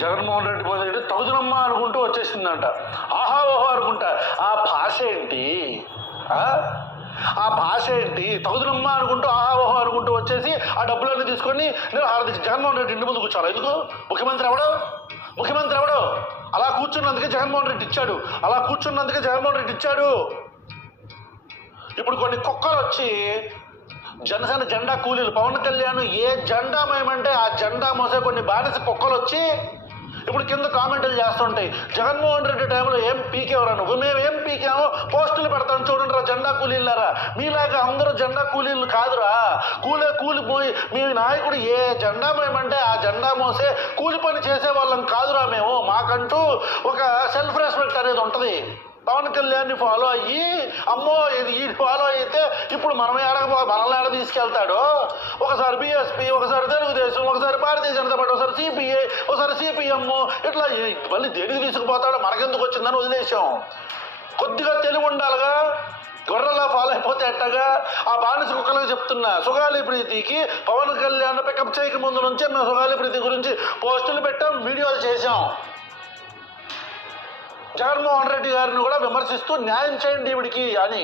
జగన్మోహన్ రెడ్డి పోతే తగుదనమ్మ అనుకుంటూ వచ్చేసిందంట. ఆహా ఓహో అనుకుంటా. ఆ భాష ఏంటి? ఆ భాష ఏంటి? తగుదనమ్మ అనుకుంటూ ఆహా ఓహో అనుకుంటూ వచ్చేసి ఆ డబ్బులన్నీ తీసుకొని నేను హారతి జగన్మోహన్ రెడ్డి ఇంటి ముందు కూర్చోాలి. ఎందుకు? ముఖ్యమంత్రి ఎవడో అలా కూర్చున్నందుకే జగన్మోహన్ రెడ్డి ఇచ్చాడు. ఇప్పుడు కొన్ని కుక్కలు వచ్చి జనసేన జెండా కూలీలు, పవన్ కళ్యాణ్ ఏ జెండా మేమంటే ఆ జెండా మోసే కొన్ని బానిస కుక్కలు వచ్చి ఇప్పుడు కింద కామెంట్లు చేస్తుంటాయి. జగన్మోహన్ రెడ్డి టైంలో ఏం పీకేవరా నువ్వు? మేము ఏం పీకామో పోస్టులు పెడతాం చూడండి రా జెండా కూలీలారా. మీలాగా అందరూ జెండా కూలీలు కాదురా. కూలిపోయి మీ నాయకుడు ఏ జెండా మేమంటే ఆ జెండా మోసే కూలి పని చేసే వాళ్ళం కాదురా మేము. మాకంటూ ఒక సెల్ఫ్ రెస్పెక్ట్ అనేది ఉంటుంది. పవన్ కళ్యాణ్ని ఫాలో అయ్యి అమ్మో ఇది ఈ ఫాలో అయితే ఇప్పుడు మనల్ని ఏడ తీసుకెళ్తాడు. ఒకసారి బీఎస్పీ, ఒకసారి తెలుగుదేశం, ఒకసారి భారతీయ జనతా పార్టీ, ఒకసారి సిపిఐ, ఒకసారి సిపిఎం, ఇట్లా మళ్ళీ దేనికి తీసుకుపోతాడో మనకెందుకు వచ్చిందని వదిలేసాం. కొద్దిగా తెలివి ఉండాలిగా. గొర్రెలా ఫాలో అయిపోతే ఎట్టగా? ఆ బానిస కుక్కలకు చెప్తున్నా, సుగాలి ప్రీతికి పవన్ కళ్యాణ్ పికప్ చేయక ముందు నుంచే మేము సుగాలి ప్రీతి గురించి పోస్టులు పెట్టాం, వీడియోలు చేశాం. జగన్మోహన్ రెడ్డి గారిని కూడా విమర్శిస్తూ న్యాయం చేయండి ఈవిడికి అని.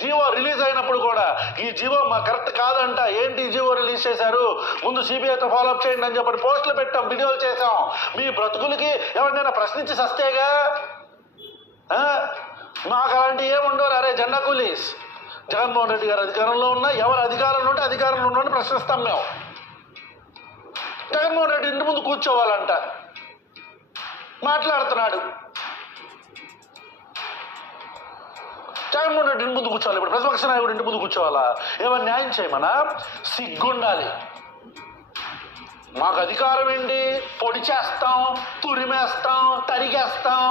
జీవో రిలీజ్ అయినప్పుడు కూడా ఈ జీవో మా కరెక్ట్ కాదంట, ఏంటి జీవో రిలీజ్ చేశారు, ముందు సిబిఐతో ఫాలోఅప్ చేయండి అని చెప్పి పోస్టులు పెట్టాం, వీడియోలు చేసాం. మీ బ్రతుకులకి ఎవరినైనా ప్రశ్నించి సస్తేగా. మాకు అలాంటి ఏముండవు. అరే జెండా కూలీస్, జగన్మోహన్ రెడ్డి గారు అధికారంలో ఉన్నా, ఎవరు అధికారంలో ఉంటే అధికారంలో ఉన్న ప్రశ్నిస్తాం మేము. జగన్మోహన్ రెడ్డి ఇంటి ముందు కూర్చోవాలంట, మాట్లాడుతున్నాడు. జగన్మోహన్ రెడ్డి ఇంటి ముందు కూర్చోవాలి, ఇప్పుడు ప్రతిపక్ష నాయకుడు ఇంటి ముందు కూర్చోవాలా? ఏమైనా న్యాయం చేయమనా? సిగ్గుండాలి. మాకు అధికారం ఏంటి? పొడి చేస్తాం, తురిమేస్తాం, తరిగేస్తాం.